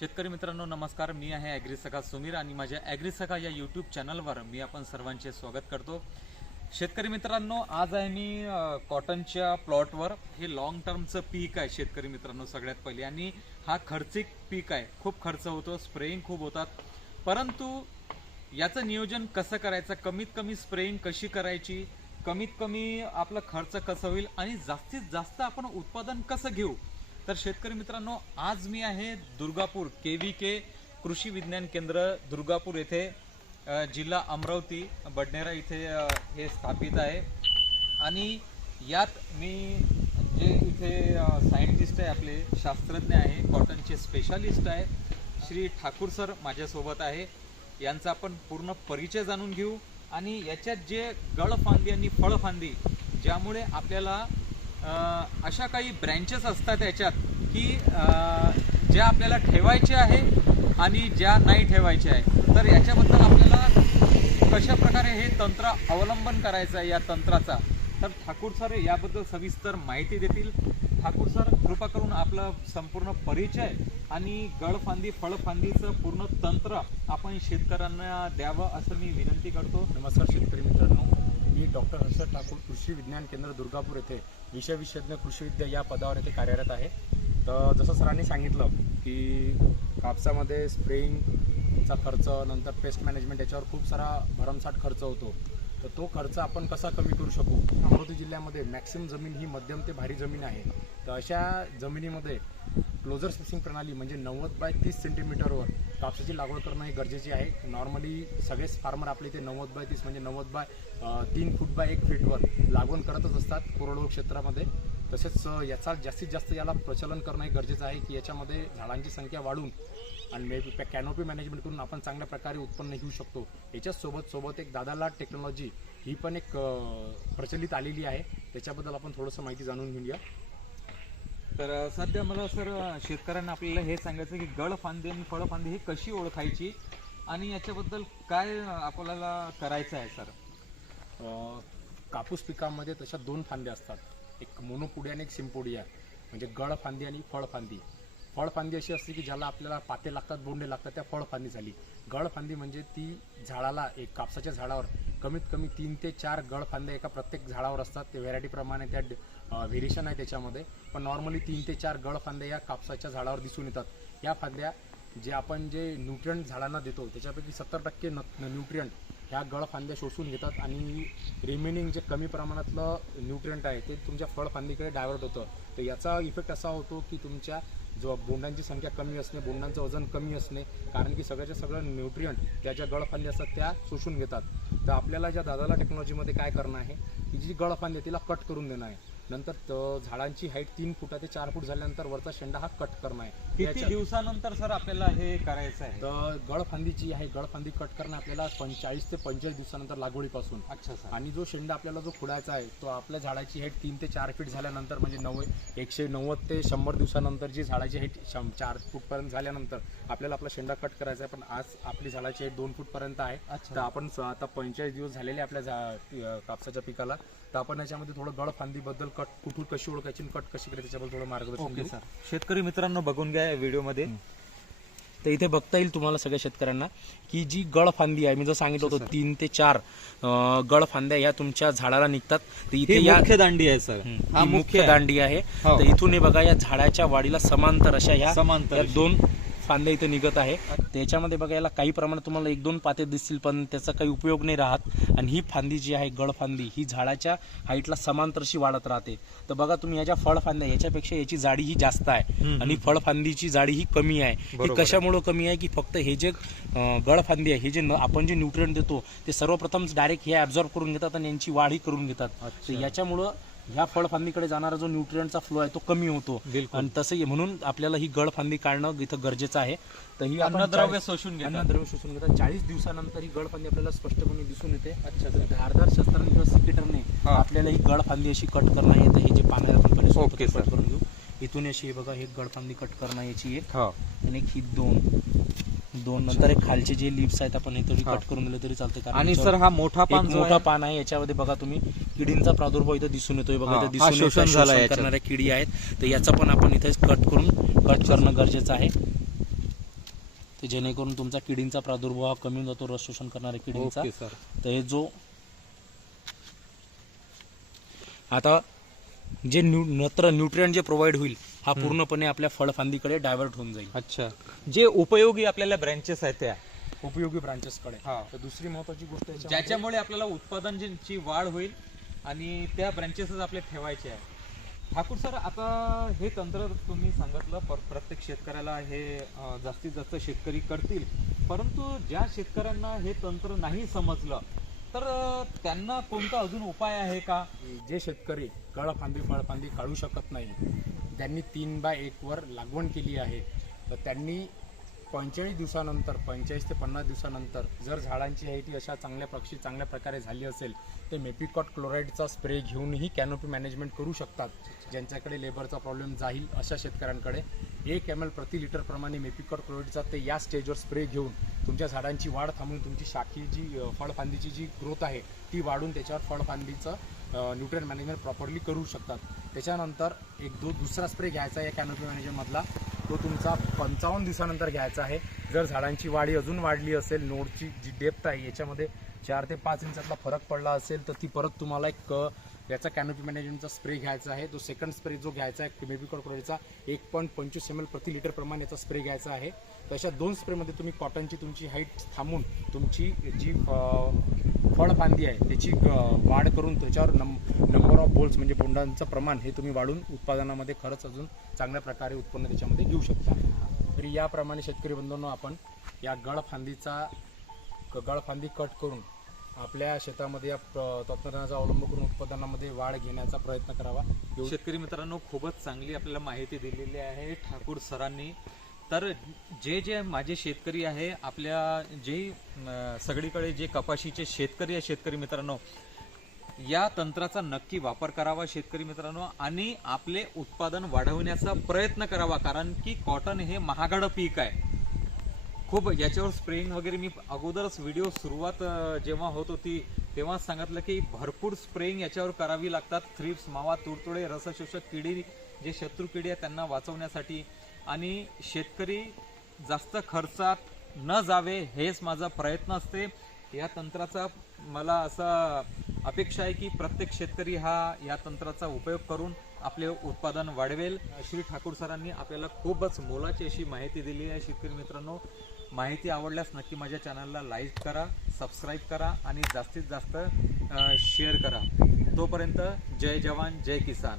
शेतकरी मित्रांनो नमस्कार. मी आहे ॲग्री सखा सुमीर आणि माझ्या ॲग्री सखा या यूट्यूब चॅनलवर मी आपण सर्वांचे स्वागत करतो. शेतकरी मित्रांनो आज आहे मी कॉटनच्या प्लॉटवर हे लॉंग टर्मचं पीक आहे शेतकरी मित्रांनो सगळ्यात पहिले. आणि हा खर्चिक पीक आहे. खूप खर्च होतो स्प्रेईंग खूप होतात. परंतु याचं नियोजन कसं करायचं? कमीत कमी स्प्रेइंग कशी करायची? कमीत कमी आपला खर्च कसं होईल? आणि जास्तीत जास्त आपण उत्पादन कसं घेऊ? तर शेतकरी मित्रांनो आज मी आहे दुर्गापूर के व्ही के कृषी विज्ञान केंद्र दुर्गापूर येथे जिल्हा अमरावती बडनेरा इथे हे स्थापित आहे. आणि यात मी जे इथे सायंटिस्ट आहे आपले शास्त्रज्ञ आहे कॉटनचे स्पेशालिस्ट आहे श्री ठाकूर सर माझ्यासोबत आहे. यांचा आपण पूर्ण परिचय जाणून घेऊ. आणि याच्यात जे गळफांदी आणि फळफांदी ज्यामुळे आपल्याला अशा काही ब्रँचेस असतात याच्यात की ज्या आपल्याला ठेवायचे आहे आणि ज्या नाही ठेवायचे आहे. तर याच्याबद्दल आपल्याला कशा प्रकारे हे तंत्र अवलंबन करायचं आहे या तंत्राचा? तर ठाकूर सर याबद्दल सविस्तर माहिती देतील. ठाकूर सर कृपा करून आपला संपूर्ण परिचय आणि गळफांदी फळफांदीचं पूर्ण तंत्र आपण शेतकऱ्यांना द्यावं असं मी विनंती करतो. नमस्कार शेतकरी मित्रांनो. मी डॉक्टर हर्षद ठाकूर कृषी विज्ञान केंद्र दुर्गापूर येथे विषय विशेषज्ञ कृषी विद्या या पदावर येथे कार्यरत आहे. तर जसं सरांनी सांगितलं की कापसामध्ये स्प्रेइंगचा खर्च नंतर पेस्ट मॅनेजमेंट याच्यावर खूप सारा भरमसाठ खर्च होतो. तर तो खर्च आपण कसा कमी करू शकू? अमरावती जिल्ह्यामध्ये मॅक्सिमम जमीन ही मध्यम ते भारी जमीन आहे. तर अशा जमिनीमध्ये क्लोजर स्पेसिंग प्रणाली म्हणजे नव्वद बाय तीस सेंटीमीटरवर कापसाची लागवड करणं हे गरजेचे आहे. नॉर्मली सगळेच फार्मर आपले ते नव्वद बाय तीस म्हणजे नव्वद बाय तीन फूट बाय एक फीटवर लागवण करतच असतात कोरडवाहू क्षेत्रामध्ये. तसेच याचा जास्तीत जास्त याला प्रचलन करणं हे गरजेचं आहे की याच्यामध्ये झाडांची संख्या वाढून आणि मे कॅनोपी मॅनेजमेंट करून आपण चांगल्या प्रकारे उत्पन्न घेऊ शकतो. याच्यासोबत सोबत एक दादाला टेक्नॉलॉजी ही पण एक प्रचलित आलेली आहे. त्याच्याबद्दल आपण थोडंसं माहिती जाणून घेऊया. तर सध्या मला सर शेतकऱ्यांना आपल्याला हे सांगायचं की गळफांदी आणि फळफांदी ही कशी ओळखायची आणि याच्याबद्दल काय आपल्याला करायचं आहे सर? कापूस पिकामध्ये तशा दोन फांद्या असतात. एक मोनोपुडी आणि एक सिम्पोडिया. म्हणजे गळ फांदी आणि फळ फांदी. फळ फांदी अशी असते की ज्याला आपल्याला पाते लागतात बोंडे लागतात त्या फळ फांदी झाली. गळ फांदी म्हणजे ती झाडाला एक कापसाच्या झाडावर कमीत कमी तीन ते चार गळ फांद्या एका प्रत्येक झाडावर असतात. ते व्हेरायटीप्रमाणे त्या व्हेरिएशन आहे त्याच्यामध्ये. पण नॉर्मली तीन ते चार गळ फांद्या या कापसाच्या झाडावर दिसून येतात. या फांद्या जे आपण जे न्यूट्रियंट झाडांना देतो त्याच्यापैकी सत्तर टक्के न न्यूट्रियंट ह्या गळ फांद्या शोषून घेतात आणि रिमेनिंग जे कमी प्रमाणातलं न्यूट्रियंट आहे ते तुमच्या फळ फांदीकडे डायव्हर्ट होतं. तर याचा इफेक्ट असा होतो की तुमच्या जो बोंडांची संख्या कमी असणे बोंडांचं वजन कमी असणे कारण की सगळ्याच्या सगळं न्यूट्रियंट त्या ज्या गळफांदी असतात त्या शोषून घेतात. तर आपल्याला ज्या दादाला टेक्नॉलॉजीमध्ये काय करणं आहे की जी गळफांदी आहे तिला कट करून देणं आहे. नंतर झाडांची हाईट तीन फुटा ते चार फूट झाल्यानंतर वरचा शेंडा हा कट करणं आहे. किती दिवसानंतर सर आपल्याला हे करायचं आहे? तर गळफांदी जी आहे गळफांदी कट करणं आपल्याला पंचेचाळीस ते पंचेचाळीस दिवसानंतर लागवडीपासून. अच्छा सर. आणि जो शेंडा आपल्याला जो खुडायचा आहे तो आपल्या झाडाची हाईट तीन ते चार फीट झाल्यानंतर म्हणजे नव्वद एकशे नव्वद ते शंभर दिवसानंतर जी झाडाची हाईट शं चार फूटपर्यंत झाल्यानंतर आपल्याला आपला शेंडा कट करायचा आहे. पण आज आपली झाडाची हाईट दोन फूटपर्यंत आहे. तर आपण आता पंचेचाळीस दिवस झालेले आपल्या कापसाच्या पिकाला. तर आपण याच्यामध्ये थोडं गळफांदीबद्दल कट कुठून कशी ओळखायची आणि कट कशी करायची त्याच्याबद्दल थोडं मार्गदर्शन ओके. सर शेतकरी मित्रांनो बघून घ्या या व्हिडिओमध्ये तर इथे बघता येईल तुम्हाला सगळ्या शेतकऱ्यांना की जी गळफांदी आहे मी जर सांगितलं होतं तीन ते चार अं, गळफांद्या या तुमच्या झाडाला निघतात तर ही इथे या मुख्य दांडी आहे सर हा मुख्य. दांडी आहे हो. तर इथून हे बघा या झाडाच्या वाढीला समांतर अशा ह्या समांतर या अशी. दोन फांद्या इथे निघत आहे त्याच्यामध्ये बघा याला काही प्रमाणात तुम्हाला एक दोन पाते दिसतील पण त्याचा काही उपयोग नाही राहत आणि ही फांदी जी आहे गळफांदी ही झाडाच्या हाईटला समांतरशी वाढत राहते तर बघा तुम्ही याच्या फळफांद्या याच्यापेक्षा याची जाडी ही जास्त आहे. आणि फळफांदीची जाडी ही कमी आहे ही. कशामुळे कमी आहे की फक्त हे जे अं, गळफांदी आहे हे जे आपण जे न्यूट्रियन देतो ते सर्वप्रथम डायरेक्ट हे ऍब्झॉर्ब करून घेतात आणि यांची वाढ ही करून घेतात. तर याच्यामुळं ह्या फळफांदीकडे जाणारा जो न्यूट्रियनचा फ्लो आहे तो कमी होतो. आणि तसं म्हणून आपल्याला ही गळफांदी काढणं इथं गरजेचं आहे. तर ही अन्नद्रव्य शोषून घेतात. अन्नद्रव्य शोषून घेतात. चाळीस दिवसानंतर ही गळफांदी आपल्याला स्पष्टपणे दिसून येते. अच्छा धारदार शस्त्राने किंवा सिकेटरने हा. आपल्याला ही गळफांदी अशी कट करणं येते हे जे पानं आपण कट. करून घेऊ. इथून अशी हे बघा हे गळफांदी कट करणं याची एक आणि एक ही दोन. दोन नंतर एक खालचे जे लिप्स आहेत आपण हे तरी. कट करून दिले तरी चालते कारण आणि याच्यावर सर हा मोठा एक पान जो मोठा आहे, पान आहे याच्यामध्ये बघा तुम्ही किडींचा प्रादुर्भाव इथं दिसून येतोय. बघा हा, इथं हा दिसून शोषण येतोय, झाला शोषण याच्यात. करणाऱ्या किडी आहेत. तर याचा पण आपण इथे कट करून कट करणं गरजेचं आहे. ते जेणेकरून तुमचा किडींचा प्रादुर्भाव हा कमी होऊन जातो रस शोषण करणाऱ्या किडींचा. Okay sir. तर हे जो आता जे न्यू नत्र न्यूट्रिएंट जे प्रोव्हाइड होईल हा पूर्णपणे आपल्या फळफांदीकडे डायव्हर्ट होऊन जाईल. अच्छा. जे उपयोगी आपल्याला ब्रँचेस आहेत त्या. उपयोगी ब्रांचेसकडे हा. तर दुसरी महत्वाची गोष्ट याच्यामध्ये- ज्याच्यामुळे आपल्याला उत्पादनाची वाढ होईल आणि त्या ब्रँचेसच आपले ठेवायचे आहे ठाकूर सर आता हे तंत्र तुम्ही सांगितलं पर- प्रत्येक शेतकऱ्याला हे अं, जास्तीत जास्त शेतकरी करतील. परंतु ज्या शेतकऱ्यांना हे तंत्र नाही समजलं तर अं, त्यांना कोणता अजून उपाय आहे का? जे शेतकरी कळफांदी फळफांदी काढू शकत नाही त्यांनी तीन बाय एकवर लागवण केली आहे. तर त्यांनी पंचेचाळीस दिवसानंतर पंचेचाळीस ते पन्नास दिवसानंतर जर झाडांची हायटी अशा चांगल्या पक्षी चांगल्या प्रकारे झाली असेल ते मेपिकॉट क्लोराईडचा स्प्रे घेऊनही कॅनोपी मॅनेजमेंट करू शकतात ज्यांच्याकडे लेबरचा प्रॉब्लेम जाईल अशा शेतकऱ्यांकडे. एक एम एल प्रति लिटरप्रमाणे मेपिकॉट क्लोराईडचा ते या स्टेजवर स्प्रे घेऊन तुमच्या झाडांची वाढ थांबून तुमची शाखी जी फळफांदीची जी ग्रोथ आहे ती वाढून त्याच्यावर फळफांदीचं न्यूट्रियन मॅनेजमेंट प्रॉपरली करू शकतात. त्याच्यानंतर एक दो दुसरा स्प्रे घ्यायचा आहे या कॅनोपी मॅनेजरमधला तो तुमचा पंचावन्न दिवसानंतर घ्यायचा आहे. जर झाडांची वाढी अजून वाढली असेल नोडची जी डेप्थ आहे याच्यामध्ये चार ते पाच इंचातला फरक पडला असेल तर ती परत तुम्हाला एक याचा कॅनोपी मॅनेजमेंटचा स्प्रे घ्यायचा आहे. तो सेकंड स्प्रे जो घ्यायचा आहे मेबिकॉड कॉर्पोरेटचा एक पॉईंट पंचवीस एम एल प्रति लिटर प्रमाणे याचा स्प्रे घ्यायचा आहे. तशा दोन स्प्रेमध्ये तुम्ही कॉटनची तुमची हाईट थांबून तुमची जी अ, फळफांदी आहे त्याची वाढ करून त्याच्यावर नम नंबर ऑफ बोल्स म्हणजे बोंडांचं प्रमाण हे तुम्ही वाढून उत्पादनामध्ये खरंच अजून चांगल्या प्रकारे उत्पन्न त्याच्यामध्ये घेऊ शकता. तरी याप्रमाणे शेतकरी बंधूंनो आपण या गळफांदीचा क- गळफांदी कट करून आपल्या शेतामध्ये या प्र- तंत्रज्ञानाचा अवलंब करून उत्पादनामध्ये वाढ घेण्याचा प्रयत्न करावा. शेतकरी मित्रांनो खूपच चांगली आपल्याला माहिती दिलेली आहे ठाकूर सरांनी. तर जे जे माझे शेतकरी आहे आपल्या जे सगळीकडे जे कपाशीचे शेतकरी आहे शेतकरी मित्रांनो या तंत्राचा नक्की वापर करावा शेतकरी मित्रांनो आणि आपले उत्पादन वाढवण्याचा प्रयत्न करावा कारण की कॉटन हे महागडं पीक आहे. खूप याच्यावर स्प्रेइंग वगैरे मी अगोदरच व्हिडिओ सुरुवात जेव्हा होत होती तेव्हा सांगितलं की भरपूर स्प्रेइंग याच्यावर करावी लागतात. थ्रिप्स मावा तुडतुडे रसशोषक किडी जे शत्रू किडी आहेत त्यांना वाचवण्यासाठी. आणि शेतकरी जास्त खर्चात न जावे हेच माझा प्रयत्न असते. या तंत्राचा मला असा अपेक्षा आहे की प्रत्येक शेतकरी हा या तंत्राचा उपयोग करून आपले उत्पादन वाढवेल. श्री ठाकूर सरांनी आपल्याला खूपच मोलाची अशी माहिती दिली आहे. शेतकरी मित्रांनो माहिती आवडल्यास नक्की माझ्या चॅनलला लाईक करा सबस्क्राईब करा आणि जास्तीत जास्त शेअर करा. तोपर्यंत जय जवान जय किसान.